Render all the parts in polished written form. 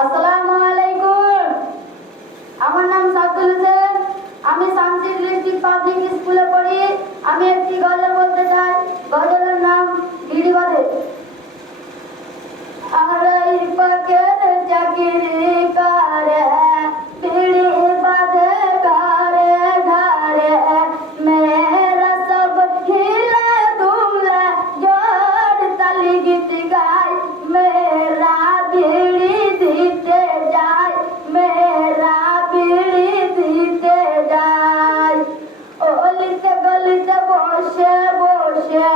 আসসালামু আলাইকুম। আমার নাম সাদুল হোসেন। আমি শামসির ডিস্ট্রিক্ট পাবলিক স্কুলে পড়ি। আমি একটি গজল বলতে চাই। গজলের নাম গিরি বাঁধে। আড়াই পাকের চাকরি করে বিড়ি বাঁধে ঘরে ঘরে, মেয়েরা সব খিলে দুলে জোর তালি গীত গায়, মেয়েরা বিড়ি দিতে যায়, মেয়েরা বিড়ি দিতে যায়। অলিতে গলিতে বসে বসে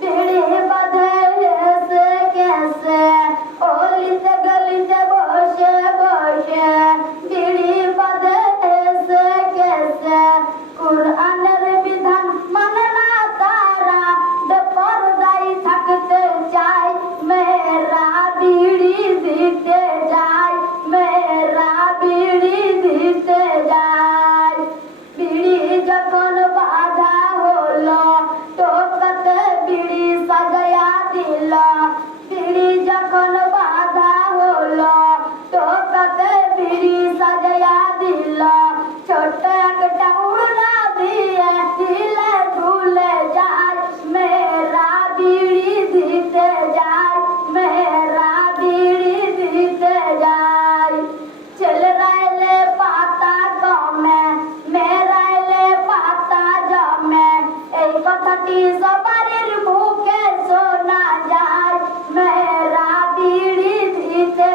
বিড়ি বাঁধে হেসে কেসে, অলিতে গলিতে বসে বসে বিড়ি বাঁধে হেসে কেসে। কুরআনের বিধান মানে না তারা, বেপরদাই থাকতে চায়, মেয়েরা বিড়ি দিতে যায়, মেয়েরা বিড়ি দিতে যায়। বিড়ি যখন বাঁধা হলো টোকাতে বিড়ি সাজায়া দিল, বিড়ি যখন বাঁধা হলো টোকাতে বিড়ি সাজায়া দিল। ছোট্ট একটা উড়না দিয়ে দিলে ধুলে যায়, মেয়েরা বিড়ি দিতে যায়, মেয়েরা বিড়ি দিতে যায়। ছেলেরা এলে পাতা কমে, মেয়েরা এলে পাতা জমে, এই কথাটি সবারই মুখে শোনা যায়, মেয়েরা বিড়ি দিতে